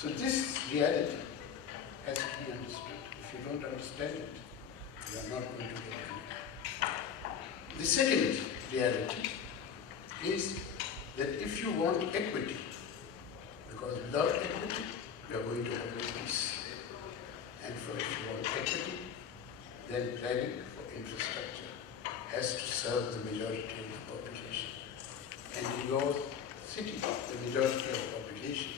So this reality has to be understood. If you don't understand it, you are not going to get anywhere. The second reality is that if you want equity, because without equity, you are going to have no peace. And for if you want equity, then planning for infrastructure has to serve the majority of the population. And in your city, the majority of the population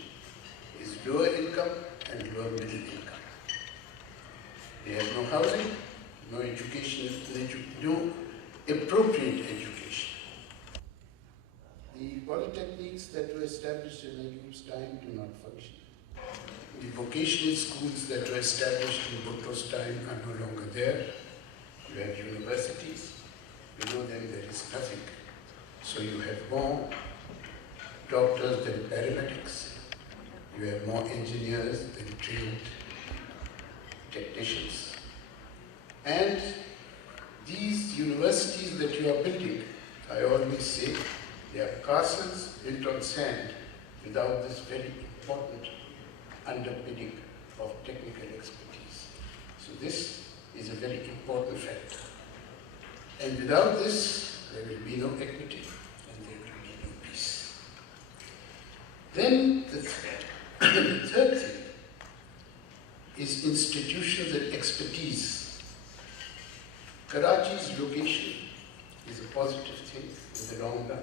is lower income and lower middle income. They have no housing, no education, no appropriate education. The polytechnics that were established in Nehru's time do not function. The vocational schools that were established in Bhutto's time are no longer there. You have universities, below them there is nothing. So you have more doctors than paramedics. You have more engineers than trained technicians. And these universities that you are building, I always say, they are castles built on sand without this very important underpinning of technical expertise. So this is a very important factor. And without this, there will be no equity and there will be no peace. Then the third thing is institutions and expertise. Karachi's location is a positive thing in the long run.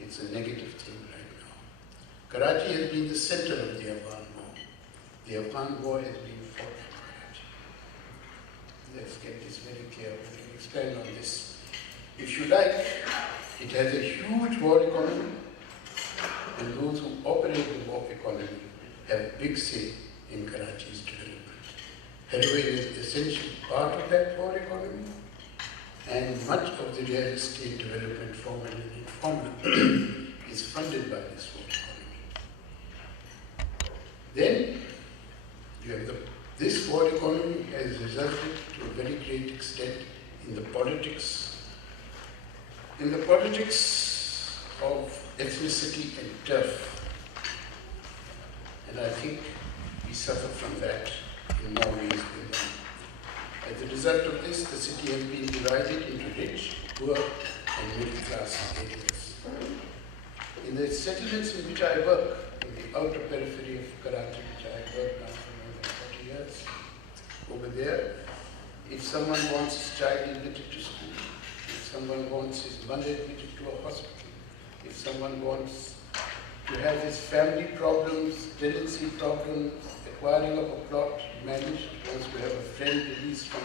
It's a negative thing right now. Karachi has been the center of the Afghan war. The Afghan war has been fought from Karachi. Let's get this very clear. We can expand on this. If you like, it has a huge war economy, and those who operate the war economy have big say in Karachi's development. Heroin is an essential part of that war economy, and much of the real estate development, formal and informal, is funded by this war economy. Then, you have this war economy has resulted to a very great extent in the politics of ethnicity and turf. And I think we suffer from that in more ways than one. As a result of this, the city has been divided into rich, poor, and middle class areas. In the settlements in which I work, in the outer periphery of Karachi, which I have worked now for more than 40 years, over there, if someone wants his child admitted to school, if someone wants his mother admitted to a hospital, if someone wants to have his family problems, tenancy problems, acquiring of a plot managed, wants to have a friend released from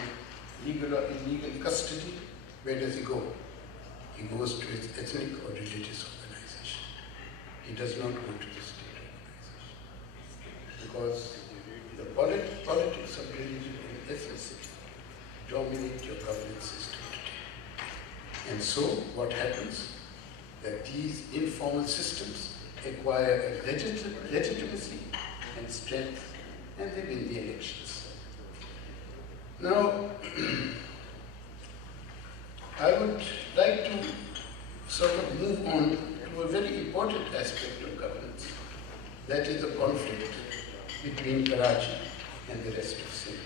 legal or illegal custody, where does he go? He goes to his ethnic or religious organization. He does not go to the state organization. Because the politics of religion and ethnicity dominate your governance system today. And so what happens? That these informal systems acquire a legitimacy and strength, and they win the elections. Now, I would like to sort of move on to a very important aspect of governance, that is the conflict between Karachi and the rest of Sindh.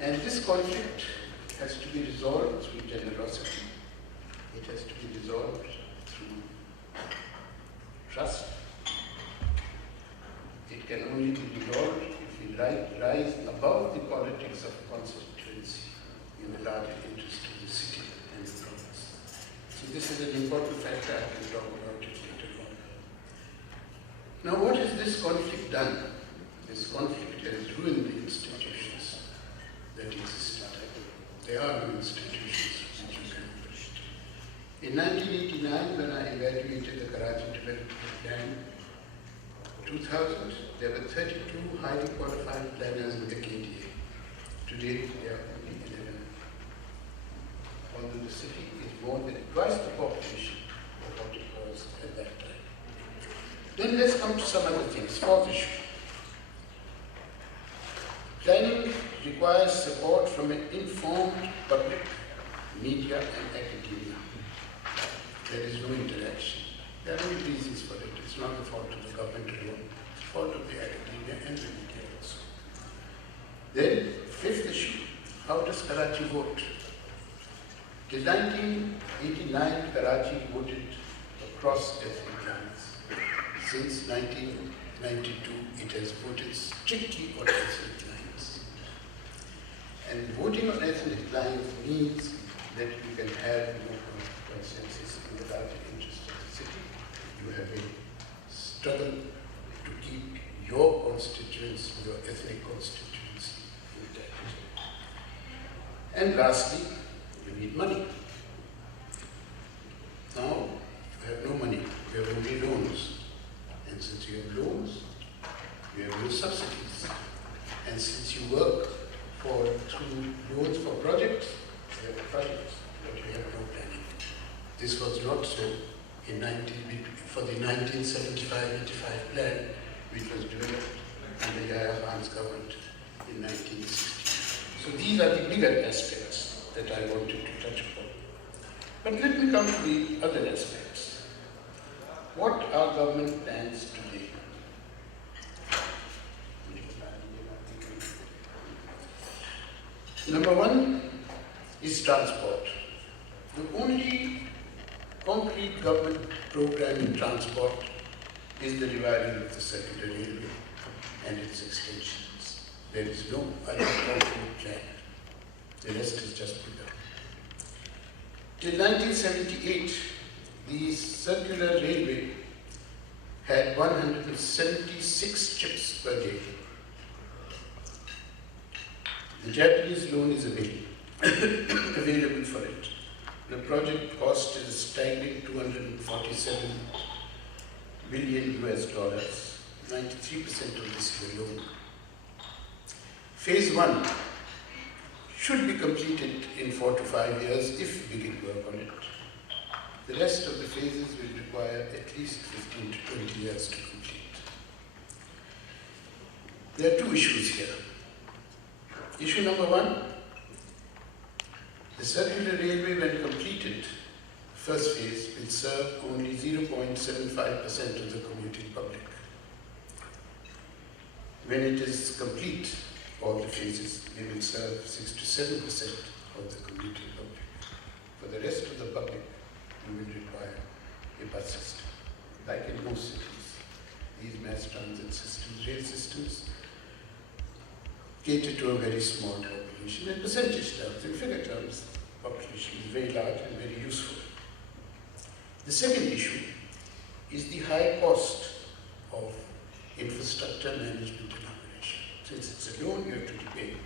And this conflict has to be resolved through generosity. It has to be resolved through trust. It can only be resolved if we rise above the politics of constituency in the larger interest of the city and the province. So this is an important factor. I can talk about it later on. Now, what has this conflict done? This conflict has ruined the institutions that existed. There are no institutions which you can build. In 1989, when I evaluated the Karachi Development Plan, 2000, there were 32 highly qualified planners in the KDA. Today, there are only 11. Although the city is more than twice the population of what it was at that time. Then let's come to some other things. Fourth issue. Planning requires support from an informed public, media, and academia. There is no interaction. There are many reasons for it. It's not the fault of the government alone. fault of the academia and the media also. Then, fifth issue, how does Karachi vote? Till 1989, Karachi voted across ethnic lines. Since 1992, it has voted strictly on ethnic lines. And voting on ethnic lines means that you can have no consensus in the larger interest of the city. You have a struggle to keep your constituents, your ethnic constituents intact. And lastly, you need money. Now, you have no money, you have only loans. And since you have loans, you have no subsidies. And since you work through loans for projects, you have projects, but you have no planning. This was not so for the 1975-85 plan, which was developed under Yahya Khan's government in 1960. So these are the bigger aspects that I wanted to touch upon. But let me come to the other aspects. What are government plans today? Number one is transport. The only concrete government program in transport is the revival of the circular railway and its extensions. There is no other concrete plan. The rest is just begun. Till 1978, the circular railway had 176 trips per day. The Japanese loan is available for it. The project cost is a staggering $247 billion US, 93% of this is a loan. Phase 1 should be completed in 4 to 5 years if we begin work on it. The rest of the phases will require at least 15 to 20 years to complete. There are two issues here. Issue number one, the circular railway, when completed, first phase will serve only 0.75% of the commuting public. When it is complete, all the phases, they will serve 6 to 7% of the commuting public. For the rest of the public, you will require a bus system. Like in most cities, these mass transit systems, rail systems, cater to a very small population. In percentage terms, in figure terms, population is very large and very useful. The second issue is the high cost of infrastructure management and operation. Since it's a loan, you have to be paying.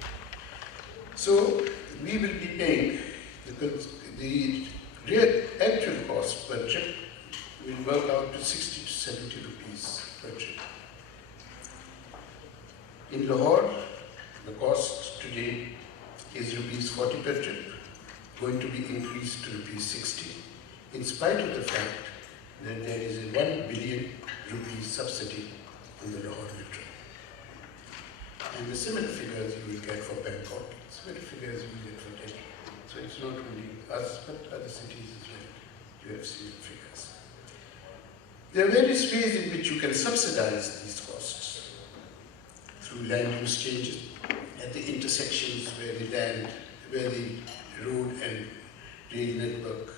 So we will be paying the real actual cost per trip will work out to 60 to 70 rupees per trip. In Lahore, the cost today is rupees 40 per trip, going to be increased to rupees 60, in spite of the fact that there is a 1 billion rupees subsidy on the Lahore metro. And the similar figures you will get for Bangkok, similar figures you will get for Delhi. So it's not only us, but other cities as well. You have seen figures. There are various ways in which you can subsidize these costs. Through land use changes at the intersections where the road and rail network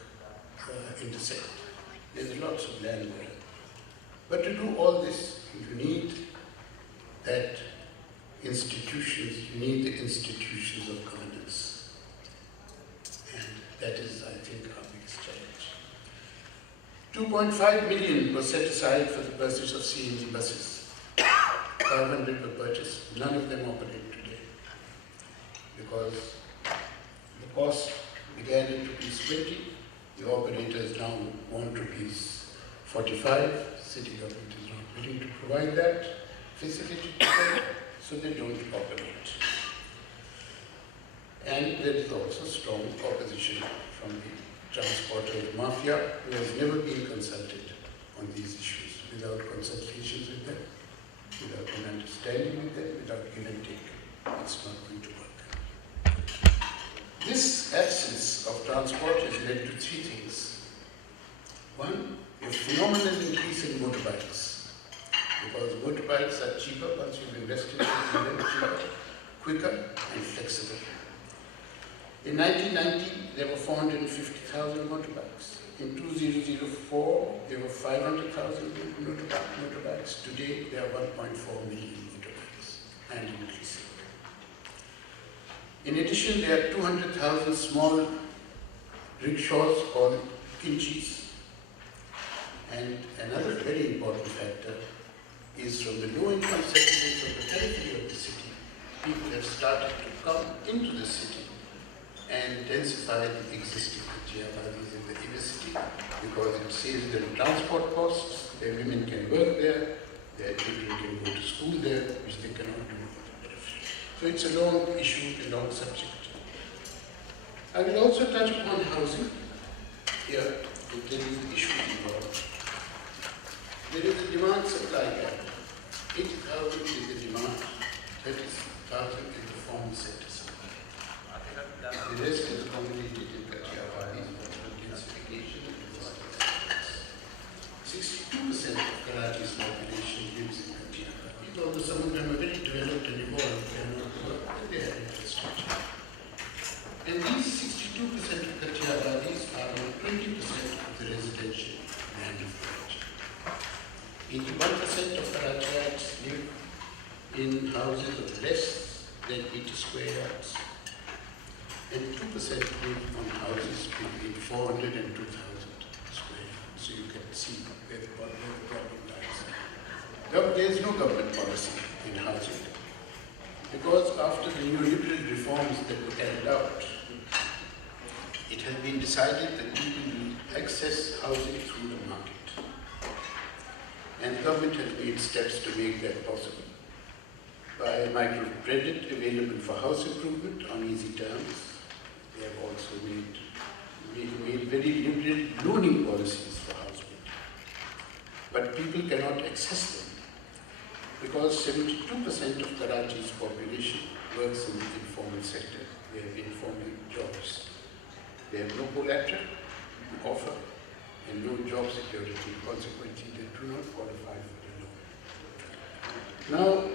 intersect. There's lots of land there. But to do all this, you need that institutions, you need the institutions of governance. And that is, I think, our biggest challenge. 2.5 million was set aside for the purchase of CNG buses. 500 were purchased. None of them operate today because the cost began at rupees 20. The operators now want rupees 45. City government is not willing to provide that facility to them, so they don't operate. And there is also strong opposition from the transporter mafia, who has never been consulted on these issues, without consultations with them, without an understanding with them, without give and take. It's not going to work. This absence of transport has led to three things. One, a phenomenal increase in motorbikes. because motorbikes are cheaper once you've invested in them, cheaper, quicker and flexible. In 1990, there were 450,000 motorbikes. In 2004, there were 500,000 motorbikes. Today, there are 1.4 million motorbikes and increasing. In addition, there are 200,000 small rickshaws called kinchis. And another very important factor is from the low-income settlements of the periphery of the city, people have started to come into the city and densify the existing Kachiyabadis in the inner city because it saves them transport costs, their women can work there, their children can go to school there, which they cannot do in the periphery. So it's a long issue, a long subject. I will also touch upon housing here to tell you the issues involved. There is a demand-supply gap. 80,000 is the demand, 30,000 is the formal sector supply. The rest is accommodated in Kachiyabadis, densification and industrial sectors. 62% of Karachi's population lives in Kachiyabadis, although some of them are very developed and evolved, they are not poor, but they have infrastructure. And these 62% of Kachiyabadis are about 20% of the residential land of Karachi. 81% of Karachiites live in houses of less than 80 square yards, and 2% live on houses between 400 and 2,000 square yards. So you can see where the problem lies. There is no government policy in housing, because after the neoliberal reforms that were carried out, it has been decided that people will access housing through the market. And the government has made steps to make that possible by microcredit available for house improvement on easy terms. They have also made very liberal loaning policies for house building. But people cannot access them because 72% of Karachi's population works in the informal sector. They have informal jobs. They have no collateral to offer and no job security. Consequently, they do not qualify for the loan. Now,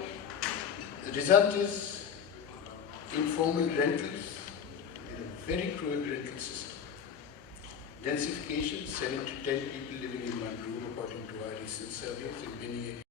the result is informal rentals in a very cruel rental system. Densification, 7 to 10 people living in one room, according to our recent surveys in many areas.